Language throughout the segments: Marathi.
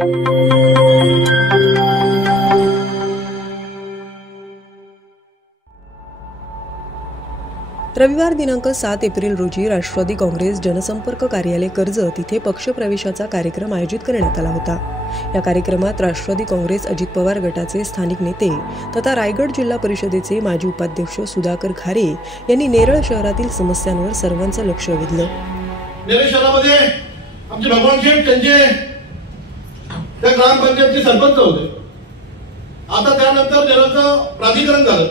रविवार दिनांक 7 एप्रिल रोजी राष्ट्रवादी काँग्रेस जनसंपर्क कार्यालय कर्जत इथे पक्षप्रवेशाचा कार्यक्रम आयोजित करण्यात आला होता। या कार्यक्रमात राष्ट्रवादी काँग्रेस अजित पवार गटाचे स्थानिक नेते तथा रायगड जिल्हा परिषदेचे माजी उपाध्यक्ष सुधाकर खारे यांनी नेरळ शहरातील समस्यांवर सर्वांचं लक्ष वेधलं। नेरळ शहरामध्ये आमचे भगवान शेठ त्यांचे त्या ग्रामपंचायतचे सरपंच होते। आता त्यानंतर नेरळचं प्राधिकरण झालं।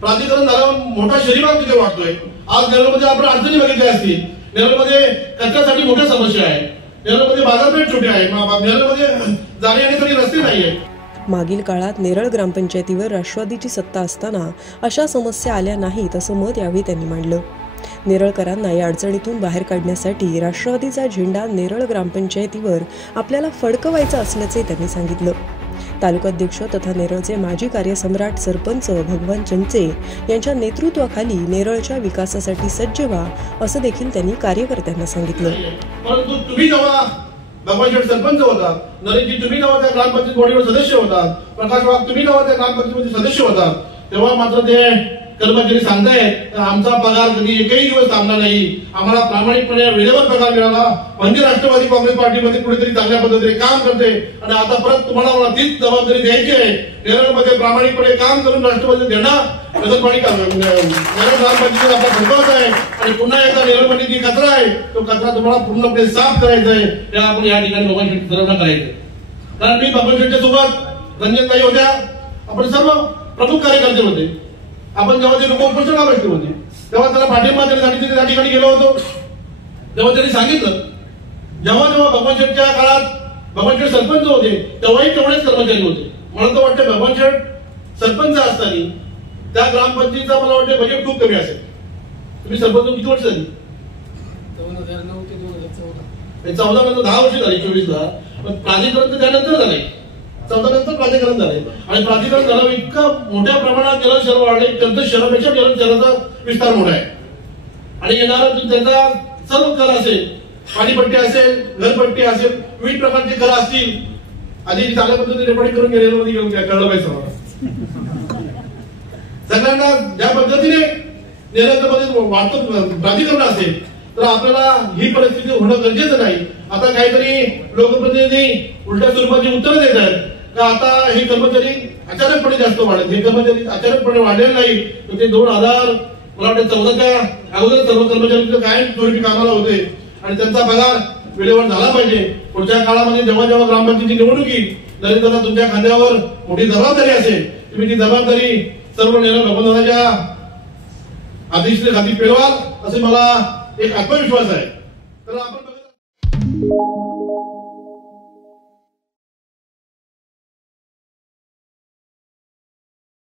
प्राधिकरण झाल्यावर मोठा शहरीभाग तिथे वाटतोय। आज नेरळमध्ये आपण अडचणी बघितल्या असतील। नेरळमध्ये कचऱ्यासाठी मोठ्या समस्या आहे। नेरळमध्ये बाजारपेठ छोटी आहे। नेरळमध्ये जाणे येण्यासाठी रस्ते नाहीये। मागील काळात नेरळ ग्रामपंचायतीवर राष्ट्रवादीची सत्ता असताना अशा समस्या आल्या नाहीत असं मत यावेळी त्यांनी मांडलं। नेरळकरांना या अडचणीतून बाहेर काढण्यासाठी राष्ट्रवादीचा झेंडा नेरळ ग्रामपंचायतीवर आपल्याला फडकवायचा असल्याचे त्यांनी सांगितलं। तालुकाध्यक्ष तथा नेरळचे माजी कार्यसम्राट सरपंच भगवान चंचे यांच्या नेतृत्वाखाली नेरळच्या विकासासाठी सज्ज व्हा असं देखील त्यांनी कार्यकर्त्यांना सांगितलं। परंतु तुम्ही जेव्हा भगवान शेठ सरपंच होता, नरेशजी तुम्ही जेव्हा त्या ग्रामपंचायत बॉडीवर सदस्य होता, प्रकाश वाघ तुम्ही जेव्हा त्या ग्रामपंचायतीमध्ये सदस्य होता, तेव्हा मात्र ते कर्मचारी सांगतायत आमचा पगार कधी एकही दिवस थांबला नाही, आम्हाला प्रामाणिकपणे वेळेवर पगार मिळाला, म्हणजे राष्ट्रवादी काँग्रेस पार्टीमध्ये कुठेतरी चांगल्या पद्धतीने काम करते आणि आता परत तुम्हाला तीच जबाबदारी द्यायची आहे। नेरळमध्ये प्रामाणिकपणे काम करून राष्ट्रवादी झेंडा नेरळ ग्रामपंचायतीत आपला फडकवायचा आहे आणि पुन्हा एकदा नेरळमध्ये जी कचरा आहे तो कचरा तुम्हाला पूर्णपणे साफ करायचा आहे। त्या आपण या ठिकाणी भगवान शेठ सर्वांना करायचं, कारण मी भगवान शेठच्या सोबत रंजनताई होत्या, आपण सर्व प्रमुख कार्यकर्ते होते। आपण जेव्हा ते लोक उपोषणाला बसले होते तेव्हा त्याला पाठिंबा देण्यासाठी त्या ठिकाणी गेलो होतो। तेव्हा त्यांनी सांगितलं जेव्हा जेव्हा भगवान शेठच्या काळात भगवान शेठ सरपंच होते तेव्हाही तेवढेच कर्मचारी होते। मला तर वाटतं भगवान शेठ सरपंच असताना त्या ग्रामपंचायतीचा मला वाटतं बजेट खूप कमी असेल। तुम्ही सरपंच किती वर्ष झाली? 2009 ते 2014 नंतर 10 वर्ष झाली। 24 ला पण प्राधिकरण तर त्यानंतर झालंय। 14 नंतर प्राधिकरण झालंय आणि प्राधिकरण झालं इतकं मोठ्या प्रमाणात नेरळ शहर वाढले, त्यांचं शहरापेक्षा नेरळ शहराचा विस्तार मोठा आहे आणि येणारा त्यांचा सर्व कर असेल, पाणीपट्टी असेल, घरपट्टी असेल, विविध प्रकारचे कर असतील, आधी चांगल्या पद्धतीने रेकॉर्डिंग करून नेरळमध्ये घेऊन कळलं पाहिजे सगळ्यांना। ज्या पद्धतीने नेरळमध्ये वाहतूक प्राधिकरण असेल तर आपल्याला ही परिस्थिती होणं गरजेचं नाही। आता काहीतरी लोकप्रतिनिधी उलट्या स्वरूपाची उत्तरं देत आहेत का आता हे कर्मचारी अचानकपणे जास्त वाढत, हे कर्मचारी अचानकपणे वाढलेले नाही। ते 2000 मला वाटतं 14च्या अगोदर सर्व कर्मचारी कायम स्वरूपी कामाला होते आणि त्यांचा पगार वेळेवर झाला पाहिजे। पुढच्या काळामध्ये जेव्हा जेव्हा ग्रामपंचायतीची निवडणूक येईल तरी त्यांना तुमच्या खांद्यावर मोठी जबाबदारी असेल, तुम्ही ती जबाबदारी सर्व नेरळ भगवंताच्या आदेशाखाली पेलवाल असे मला एक आत्मविश्वास आहे। तर आपण